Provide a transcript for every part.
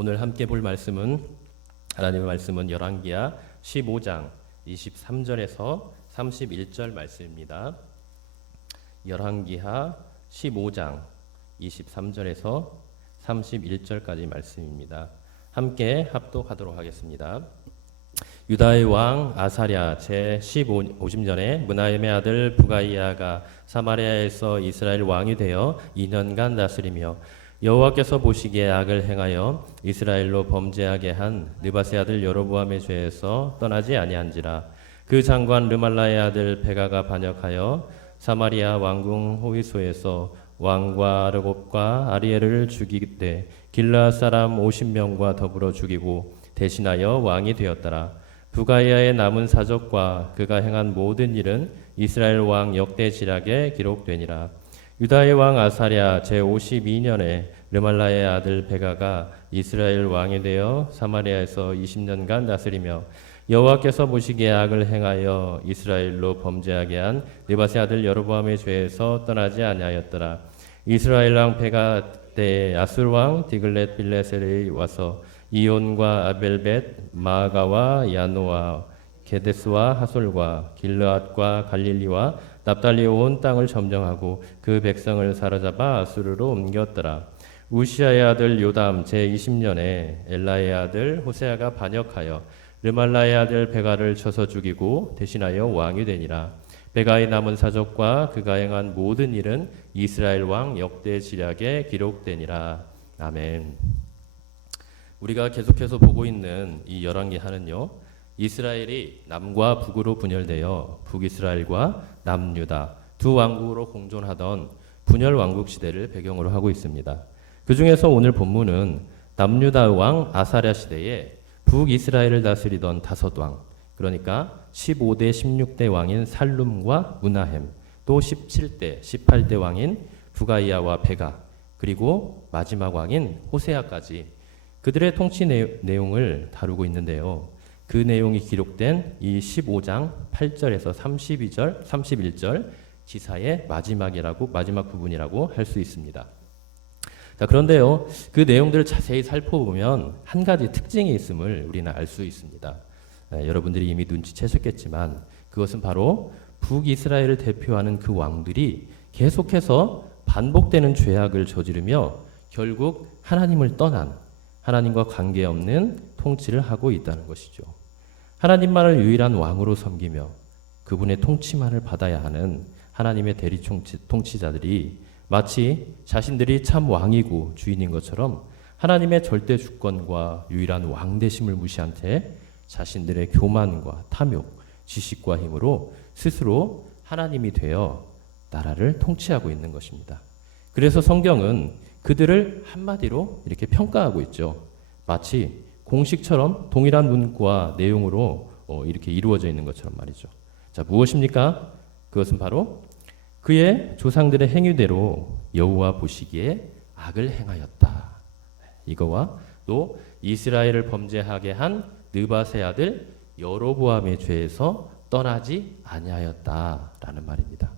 오늘 함께 볼 말씀은 하나님의 말씀은 열왕기하 15장 23절에서 31절 말씀입니다. 열왕기하 15장 23절에서 31절까지 말씀입니다. 함께 합독하도록 하겠습니다. 유다의 왕 아사랴 제50년에 므나헴의 아들 부가이야가 사마리아에서 이스라엘 왕이 되어 2년간 다스리며 여호와께서 보시기에 악을 행하여 이스라엘로 범죄하게 한 느밧의 아들 여로보암의 죄에서 떠나지 아니한지라. 그 장관 르말라의 아들 베가가 반역하여 사마리아 왕궁 호위소에서 왕과 르곱과 아리엘을 죽이되 길르앗 사람 50명과 더불어 죽이고 대신하여 왕이 되었더라. 부가이야의 남은 사적과 그가 행한 모든 일은 이스라엘 왕 역대지략에 기록되니라. 유다의 왕 아사랴 제52년에 르말라의 아들 베가가 이스라엘 왕이 되어 사마리아에서 20년간 다스리며 여호와께서 보시기에 악을 행하여 이스라엘로 범죄하게 한 느밧의 아들 여로보암의 죄에서 떠나지 아니하였더라. 이스라엘 왕 베가 때에 아수르 왕 디글렛 빌레셀이 와서 이온과 아벨벳 마아가와 야노와 게데스와 하솔과 길르앗과 갈릴리와 납달리 온 땅을 점령하고 그 백성을 사로잡아 아수르로 옮겼더라. 우시아의 아들 요담 제20년에 엘라의 아들 호세아가 반역하여 르말라의 아들 베가를 쳐서 죽이고 대신하여 왕이 되니라. 베가의 남은 사적과 그가 행한 모든 일은 이스라엘 왕 역대지략에 기록되니라. 아멘. 우리가 계속해서 보고 있는 이 열왕기하는요, 이스라엘이 남과 북으로 분열되어 북이스라엘과 남유다 두 왕국으로 공존하던 분열 왕국 시대를 배경으로 하고 있습니다. 그 중에서 오늘 본문은 남유다 왕 아사랴 시대에 북이스라엘을 다스리던 다섯 왕, 그러니까 15대 16대 왕인 살룸과 므나헴, 또 17대 18대 왕인 부가이야와 베가, 그리고 마지막 왕인 호세아까지 그들의 통치 내용을 다루고 있는데요. 그 내용이 기록된 이 15장 8절에서 31절 기사의 마지막 부분이라고 할 수 있습니다. 자, 그런데요, 그 내용들을 자세히 살펴보면 한 가지 특징이 있음을 우리는 알 수 있습니다. 여러분들이 이미 눈치채셨겠지만 그것은 바로 북이스라엘을 대표하는 그 왕들이 계속해서 반복되는 죄악을 저지르며 결국 하나님을 떠난, 하나님과 관계없는 통치를 하고 있다는 것이죠. 하나님만을 유일한 왕으로 섬기며 그분의 통치만을 받아야 하는 하나님의 대리 통치자들이 마치 자신들이 참 왕이고 주인인 것처럼 하나님의 절대 주권과 유일한 왕되심을 무시한 채 자신들의 교만과 탐욕, 지식과 힘으로 스스로 하나님이 되어 나라를 통치하고 있는 것입니다. 그래서 성경은 그들을 한마디로 이렇게 평가하고 있죠. 마치 공식처럼 동일한 문구와 내용으로 이렇게 이루어져 있는 것처럼 말이죠. 자, 무엇입니까? 그것은 바로 그의 조상들의 행위대로 여호와 보시기에 악을 행하였다. 이거와 또 이스라엘을 범죄하게 한 느밧의 아들 여로보암의 죄에서 떠나지 아니하였다라는 말입니다.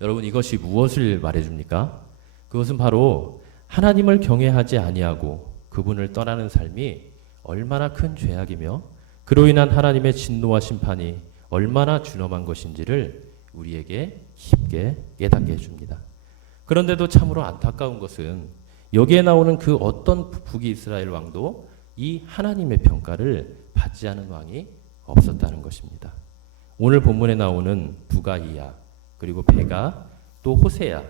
여러분, 이것이 무엇을 말해줍니까? 그것은 바로 하나님을 경외하지 아니하고 그분을 떠나는 삶이 얼마나 큰 죄악이며 그로 인한 하나님의 진노와 심판이 얼마나 준엄한 것인지를 우리에게 쉽게 깨닫게 해줍니다. 그런데도 참으로 안타까운 것은 여기에 나오는 그 어떤 북이스라엘 왕도 이 하나님의 평가를 받지 않은 왕이 없었다는 것입니다. 오늘 본문에 나오는 부가이야, 그리고 베가, 또 호세야,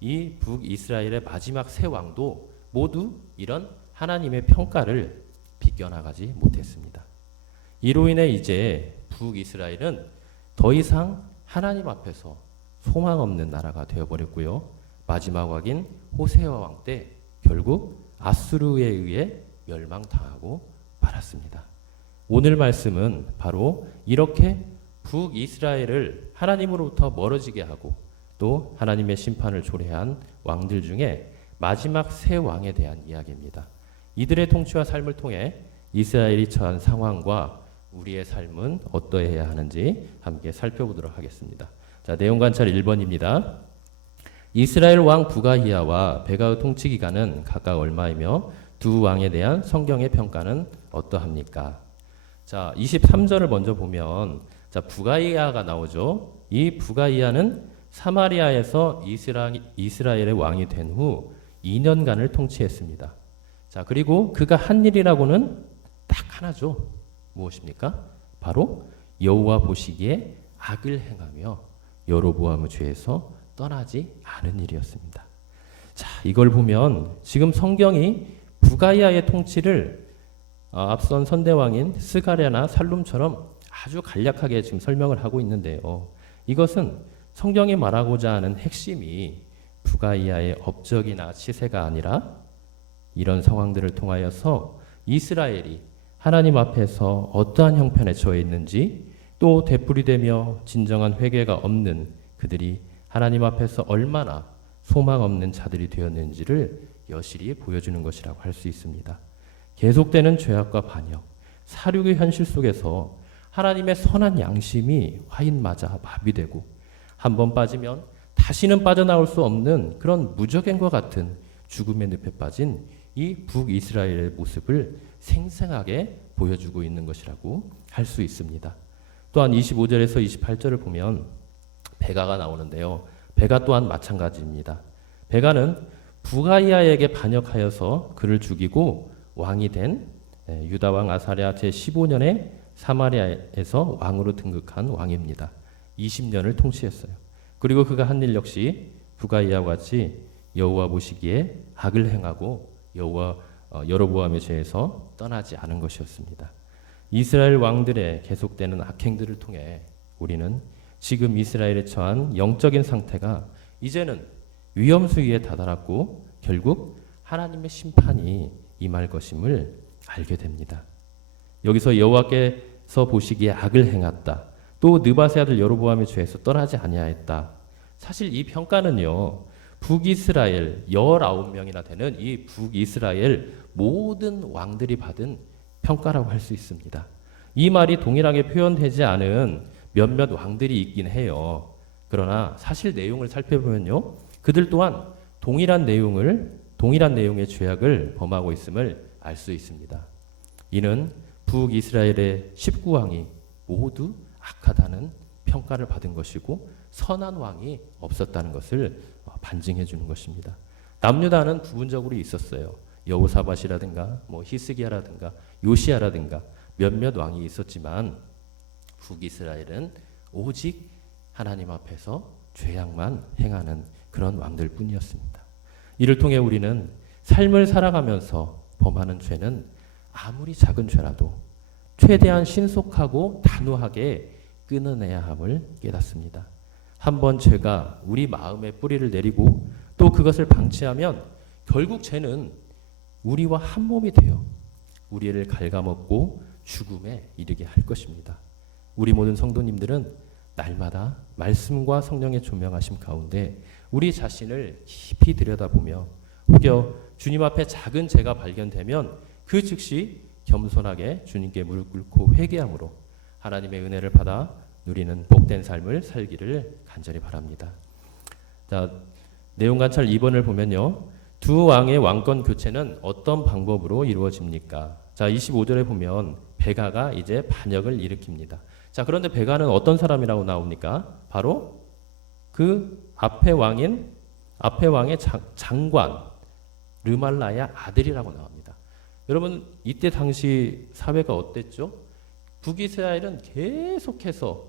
이 북이스라엘의 마지막 세 왕도 모두 이런 하나님의 평가를 비껴나가지 못했습니다. 이로 인해 이제 북이스라엘은 더 이상 하나님 앞에서 소망 없는 나라가 되어버렸고요. 마지막 왕인 호세아 왕 때 결국 아수르에 의해 멸망당하고 말았습니다. 오늘 말씀은 바로 이렇게 북이스라엘을 하나님으로부터 멀어지게 하고 또 하나님의 심판을 초래한 왕들 중에 마지막 세 왕에 대한 이야기입니다. 이들의 통치와 삶을 통해 이스라엘이 처한 상황과 우리의 삶은 어떠해야 하는지 함께 살펴보도록 하겠습니다. 자, 내용 관찰 1번입니다. 이스라엘 왕 부가히야와 베가의 통치 기간은 각각 얼마이며 두 왕에 대한 성경의 평가는 어떠합니까? 자, 23절을 먼저 보면 자, 부가이아가 나오죠. 이 부가이아는 사마리아에서 이스라엘의 왕이 된 후 2년간을 통치했습니다. 자, 그리고 그가 한 일이라고는 딱 하나죠. 무엇입니까? 바로 여호와 보시기에 악을 행하며 여로보암의 죄에서 떠나지 않은 일이었습니다. 자, 이걸 보면 지금 성경이 부가이아의 통치를 앞선 선대왕인 스가랴나 살룸처럼 아주 간략하게 지금 설명을 하고 있는데요. 이것은 성경이 말하고자 하는 핵심이 부가이아의 업적이나 치세가 아니라 이런 상황들을 통하여서 이스라엘이 하나님 앞에서 어떠한 형편에 처해 있는지, 또 되풀이되며 진정한 회개가 없는 그들이 하나님 앞에서 얼마나 소망 없는 자들이 되었는지를 여실히 보여주는 것이라고 할 수 있습니다. 계속되는 죄악과 반역, 사륙의 현실 속에서 하나님의 선한 양심이 화인맞아 마비되고 한번 빠지면 다시는 빠져나올 수 없는 그런 무적행과 같은 죽음의 늪에 빠진 이 북이스라엘의 모습을 생생하게 보여주고 있는 것이라고 할 수 있습니다. 또한 25절에서 28절을 보면 베가가 나오는데요. 베가 또한 마찬가지입니다. 베가는 부가이아에게 반역하여서 그를 죽이고 왕이 된 유다 왕 아사랴 제15년에 사마리아에서 왕으로 등극한 왕입니다. 20년을 통치했어요. 그리고 그가 한 일 역시 부가이아와 같이 여호와 보시기에 악을 행하고 여로보암의 죄에서 떠나지 않은 것이었습니다. 이스라엘 왕들의 계속되는 악행들을 통해 우리는 지금 이스라엘에 처한 영적인 상태가 이제는 위험수위에 다다랐고 결국 하나님의 심판이 임할 것임을 알게 됩니다. 여기서 여호와께서 보시기에 악을 행했다. 또 느바세 아들 여로보암의 죄에서 떠나지 아니하였다. 사실 이 평가는요. 북이스라엘 19명이나 되는 이 북이스라엘 모든 왕들이 받은 평가라고 할 수 있습니다. 이 말이 동일하게 표현되지 않은 몇몇 왕들이 있긴 해요. 그러나 사실 내용을 살펴보면요. 그들 또한 동일한 내용의 죄악을 범하고 있음을 알 수 있습니다. 이는 북이스라엘의 19왕이 모두 악하다는 평가를 받은 것이고 선한 왕이 없었다는 것을 반증해 주는 것입니다. 남유다는 부분적으로 있었어요. 여호사밧이라든가 히스기야라든가 요시야라든가 몇몇 왕이 있었지만 북이스라엘은 오직 하나님 앞에서 죄악만 행하는 그런 왕들 뿐이었습니다. 이를 통해 우리는 삶을 살아가면서 범하는 죄는 아무리 작은 죄라도 최대한 신속하고 단호하게 끊어내야 함을 깨닫습니다. 한번 죄가 우리 마음에 뿌리를 내리고 또 그것을 방치하면 결국 죄는 우리와 한 몸이 되어 우리를 갉아먹고 죽음에 이르게 할 것입니다. 우리 모든 성도님들은 날마다 말씀과 성령의 조명하심 가운데 우리 자신을 깊이 들여다보며 혹여 주님 앞에 작은 죄가 발견되면 그 즉시 겸손하게 주님께 무릎 꿇고 회개함으로 하나님의 은혜를 받아 누리는 복된 삶을 살기를 간절히 바랍니다. 자, 내용 관찰 2번을 보면요. 두 왕의 왕권 교체는 어떤 방법으로 이루어집니까? 자, 25절에 보면 베가가 이제 반역을 일으킵니다. 자, 그런데 베가는 어떤 사람이라고 나옵니까? 바로 그 앞의 왕의 장관 르말라의 아들이라고 나옵니다. 여러분, 이때 당시 사회가 어땠죠? 북이스라엘은 계속해서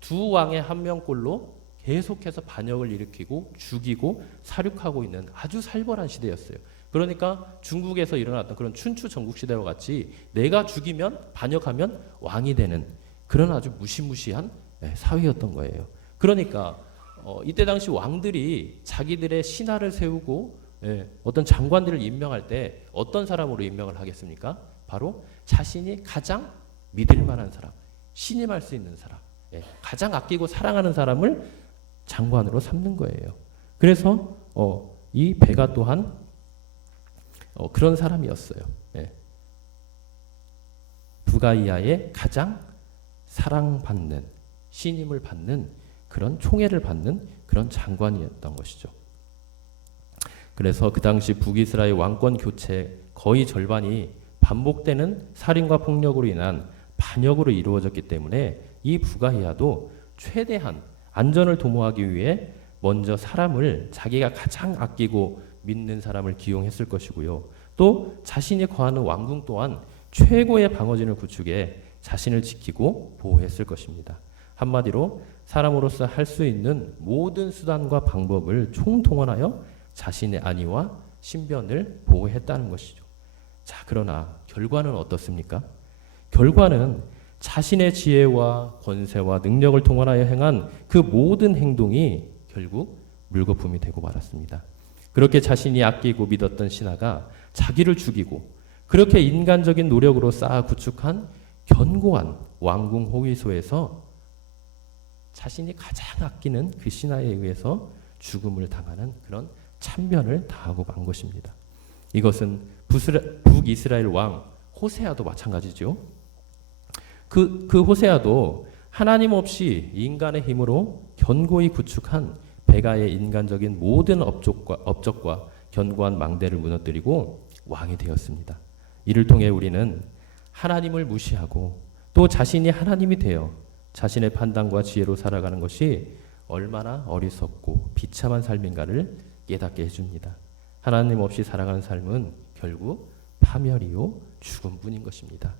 두 왕의 한 명꼴로 계속해서 반역을 일으키고 죽이고 살육하고 있는 아주 살벌한 시대였어요. 그러니까 중국에서 일어났던 그런 춘추 전국 시대와 같이 내가 죽이면 반역하면 왕이 되는 그런 아주 무시무시한 사회였던 거예요. 그러니까 이때 당시 왕들이 자기들의 신하를 세우고 어떤 장관들을 임명할 때 어떤 사람으로 임명을 하겠습니까? 바로 자신이 가장 믿을 만한 사람, 신임할 수 있는 사람, 가장 아끼고 사랑하는 사람을 장관으로 삼는 거예요. 그래서 이 베가 또한 그런 사람이었어요. 부가이아의 가장 사랑받는, 신임을 받는 그런 총애를 받는 그런 장관이었던 것이죠. 그래서 그 당시 북이스라엘 왕권 교체 거의 절반이 반복되는 살인과 폭력으로 인한 반역으로 이루어졌기 때문에 이 부가히야도 최대한 안전을 도모하기 위해 먼저 사람을 자기가 가장 아끼고 믿는 사람을 기용했을 것이고요. 또 자신이 거하는 왕궁 또한 최고의 방어진을 구축해 자신을 지키고 보호했을 것입니다. 한마디로 사람으로서 할 수 있는 모든 수단과 방법을 총동원하여 자신의 안위와 신변을 보호했다는 것이죠. 자, 그러나 결과는 어떻습니까? 결과는 자신의 지혜와 권세와 능력을 동원하여 행한 그 모든 행동이 결국 물거품이 되고 말았습니다. 그렇게 자신이 아끼고 믿었던 신하가 자기를 죽이고 그렇게 인간적인 노력으로 쌓아 구축한 견고한 왕궁 호위소에서 자신이 가장 아끼는 그 신하에 의해서 죽음을 당하는 그런 참변을 당하고 만 것입니다. 이것은 북이스라엘 왕 호세아도 마찬가지죠. 그 호세아도 하나님 없이 인간의 힘으로 견고히 구축한 베가의 인간적인 모든 업적과 견고한 망대를 무너뜨리고 왕이 되었습니다. 이를 통해 우리는 하나님을 무시하고 또 자신이 하나님이 되어 자신의 판단과 지혜로 살아가는 것이 얼마나 어리석고 비참한 삶인가를 깨닫게 해줍니다. 하나님 없이 살아가는 삶은 결국 파멸이요 죽음뿐인 것입니다.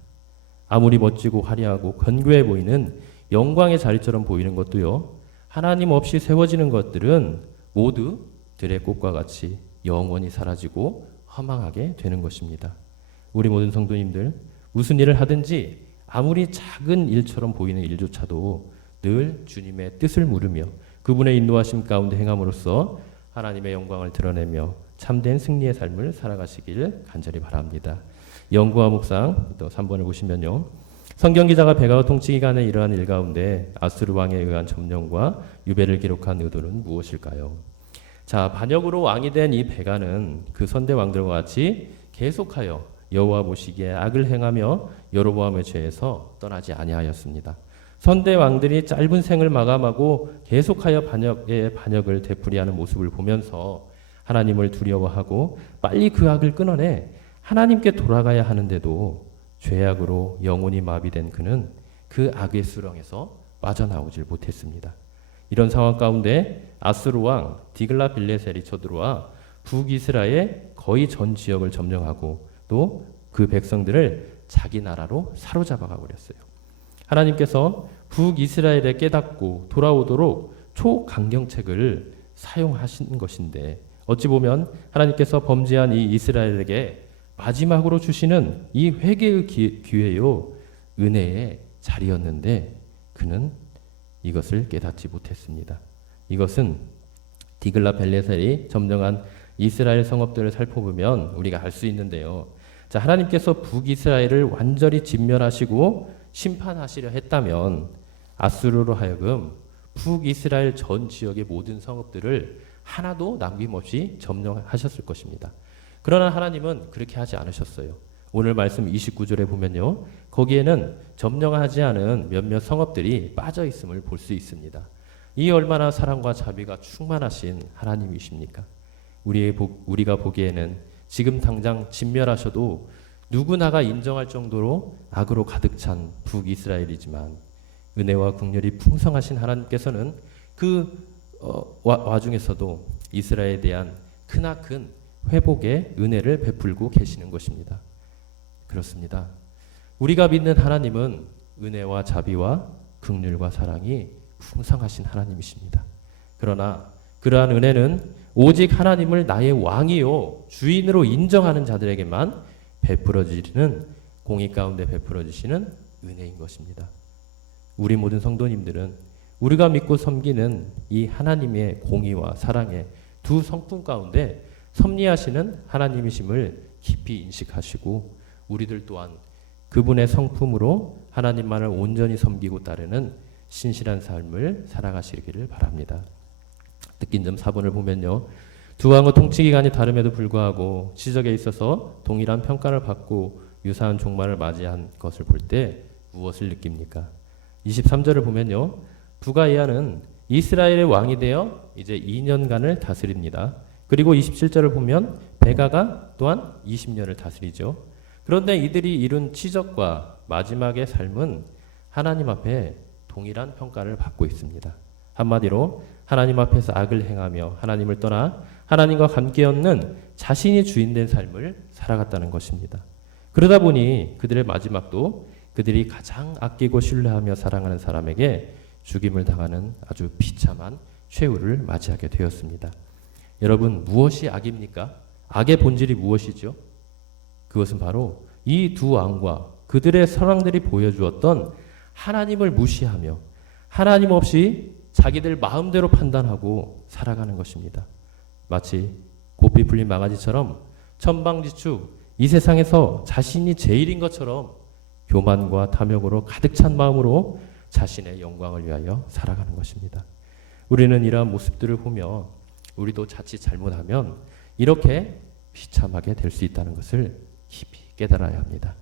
아무리 멋지고 화려하고 견고해 보이는 영광의 자리처럼 보이는 것도요, 하나님 없이 세워지는 것들은 모두 들의 꽃과 같이 영원히 사라지고 허망하게 되는 것입니다. 우리 모든 성도님들, 무슨 일을 하든지 아무리 작은 일처럼 보이는 일조차도 늘 주님의 뜻을 물으며 그분의 인도하심 가운데 행함으로써 하나님의 영광을 드러내며 참된 승리의 삶을 살아가시길 간절히 바랍니다. 연구와 묵상 또 3번을 보시면요. 성경 기자가 베가와 통치 기간에 이러한 일 가운데 아수르 왕에 의한 점령과 유배를 기록한 의도는 무엇일까요? 자, 반역으로 왕이 된 이 베가는 그 선대 왕들과 같이 계속하여 여호와 보시기에 악을 행하며 여로보암의 죄에서 떠나지 아니하였습니다. 선대 왕들이 짧은 생을 마감하고 계속하여 반역을 되풀이하는 모습을 보면서 하나님을 두려워하고 빨리 그 악을 끊어내 하나님께 돌아가야 하는데도 죄악으로 영혼이 마비된 그는 그 악의 수렁에서 빠져나오질 못했습니다. 이런 상황 가운데 아수르 왕 디글라 빌레셀이 쳐들어와 북이스라엘 거의 전 지역을 점령하고 또 그 백성들을 자기 나라로 사로잡아 가버렸어요. 하나님께서 북이스라엘에 깨닫고 돌아오도록 초강경책을 사용하신 것인데 어찌 보면 하나님께서 범죄한 이 이스라엘에게 마지막으로 주시는 이 회개의 기회요 은혜의 자리였는데 그는 이것을 깨닫지 못했습니다. 이것은 디글라 빌레셀이 점령한 이스라엘 성읍들을 살펴보면 우리가 알 수 있는데요. 자, 하나님께서 북이스라엘을 완전히 진멸하시고 심판하시려 했다면 아수르로 하여금 북이스라엘 전 지역의 모든 성읍들을 하나도 남김없이 점령하셨을 것입니다. 그러나 하나님은 그렇게 하지 않으셨어요. 오늘 말씀 29절에 보면요. 거기에는 점령하지 않은 몇몇 성읍들이 빠져 있음을 볼 수 있습니다. 이 얼마나 사랑과 자비가 충만하신 하나님이십니까? 우리가 보기에는 지금 당장 진멸하셔도 누구나가 인정할 정도로 악으로 가득 찬 북이스라엘이지만 은혜와 긍휼이 풍성하신 하나님께서는 그 와중에서도 이스라엘에 대한 크나큰 회복의 은혜를 베풀고 계시는 것입니다. 그렇습니다. 우리가 믿는 하나님은 은혜와 자비와 긍휼과 사랑이 풍성하신 하나님이십니다. 그러나 그러한 은혜는 오직 하나님을 나의 왕이요 주인으로 인정하는 자들에게만 베풀어지는 공의 가운데 베풀어지시는 은혜인 것입니다. 우리 모든 성도님들은 우리가 믿고 섬기는 이 하나님의 공의와 사랑의 두 성품 가운데 섭리하시는 하나님이심을 깊이 인식하시고 우리들 또한 그분의 성품으로 하나님만을 온전히 섬기고 따르는 신실한 삶을 살아가시기를 바랍니다. 느낀 점 4번을 보면요. 두 왕의 통치 기간이 다름에도 불구하고 시적에 있어서 동일한 평가를 받고 유사한 종말을 맞이한 것을 볼 때 무엇을 느낍니까? 23절을 보면요. 부가이아는 이스라엘의 왕이 되어 이제 2년간을 다스립니다. 그리고 27절을 보면 베가가 또한 20년을 다스리죠. 그런데 이들이 이룬 치적과 마지막의 삶은 하나님 앞에 동일한 평가를 받고 있습니다. 한마디로 하나님 앞에서 악을 행하며 하나님을 떠나 하나님과 관계 없는 자신이 주인된 삶을 살아갔다는 것입니다. 그러다 보니 그들의 마지막도 그들이 가장 아끼고 신뢰하며 사랑하는 사람에게 죽임을 당하는 아주 비참한 최후를 맞이하게 되었습니다. 여러분, 무엇이 악입니까? 악의 본질이 무엇이죠? 그것은 바로 이 두 왕과 그들의 선왕들이 보여주었던 하나님을 무시하며 하나님 없이 자기들 마음대로 판단하고 살아가는 것입니다. 마치 고삐 풀린 망아지처럼 천방지축 이 세상에서 자신이 제일인 것처럼 교만과 탐욕으로 가득 찬 마음으로 자신의 영광을 위하여 살아가는 것입니다. 우리는 이러한 모습들을 보며 우리도 자칫 잘못하면 이렇게 비참하게 될 수 있다는 것을 깊이 깨달아야 합니다.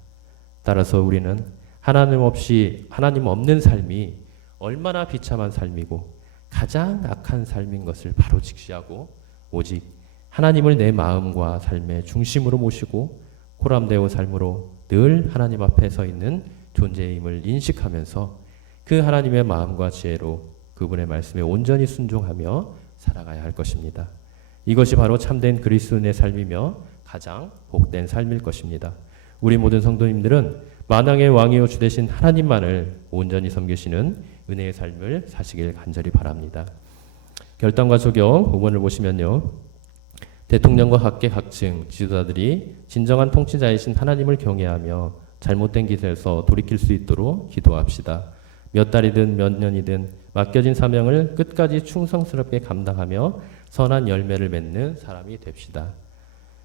따라서 우리는 하나님 없는 삶이 얼마나 비참한 삶이고 가장 악한 삶인 것을 바로 직시하고 오직 하나님을 내 마음과 삶의 중심으로 모시고 코람데오 삶으로 늘 하나님 앞에 서 있는 존재임을 인식하면서 그 하나님의 마음과 지혜로 그분의 말씀에 온전히 순종하며 살아가야 할 것입니다. 이것이 바로 참된 그리스도인의 삶이며 가장 복된 삶일 것입니다. 우리 모든 성도님들은 만왕의 왕이요 주 되신 하나님만을 온전히 섬기시는 은혜의 삶을 사시길 간절히 바랍니다. 결단과 적용 부분을 보시면요. 대통령과 각계각층 지도자들이 진정한 통치자이신 하나님을 경외하며 잘못된 길에서 돌이킬 수 있도록 기도합시다. 몇 달이든 몇 년이든 맡겨진 사명을 끝까지 충성스럽게 감당하며 선한 열매를 맺는 사람이 됩시다.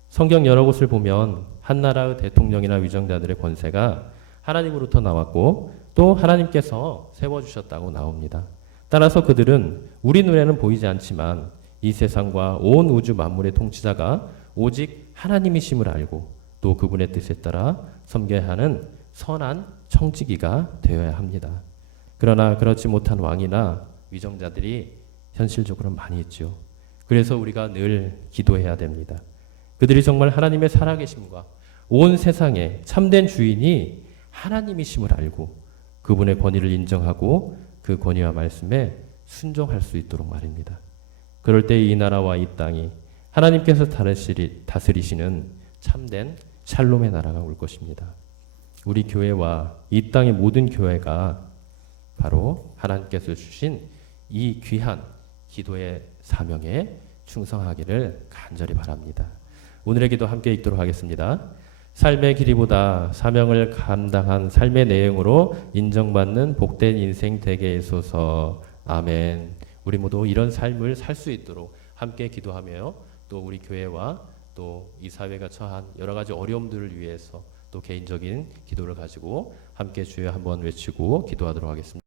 성경 여러 곳을 보면 한 나라의 대통령이나 위정자들의 권세가 하나님으로부터 나왔고 또 하나님께서 세워주셨다고 나옵니다. 따라서 그들은 우리 눈에는 보이지 않지만 이 세상과 온 우주 만물의 통치자가 오직 하나님이심을 알고 또 그분의 뜻에 따라 섬겨야 하는 선한 청지기가 되어야 합니다. 그러나 그렇지 못한 왕이나 위정자들이 현실적으로 많이 있죠. 그래서 우리가 늘 기도해야 됩니다. 그들이 정말 하나님의 살아계심과 온 세상의 참된 주인이 하나님이심을 알고 그분의 권위를 인정하고 그 권위와 말씀에 순종할 수 있도록 말입니다. 그럴 때 이 나라와 이 땅이 하나님께서 다스리시는 참된 샬롬의 나라가 올 것입니다. 우리 교회와 이 땅의 모든 교회가 바로 하나님께서 주신 이 귀한 기도의 사명에 충성하기를 간절히 바랍니다. 오늘의 기도 함께 읽도록 하겠습니다. 삶의 길이보다 사명을 감당한 삶의 내용으로 인정받는 복된 인생 되게 해소서. 아멘. 우리 모두 이런 삶을 살 수 있도록 함께 기도하며 또 우리 교회와 또 이 사회가 처한 여러 가지 어려움들을 위해서 또 개인적인 기도를 가지고 함께 주여 한번 외치고 기도하도록 하겠습니다.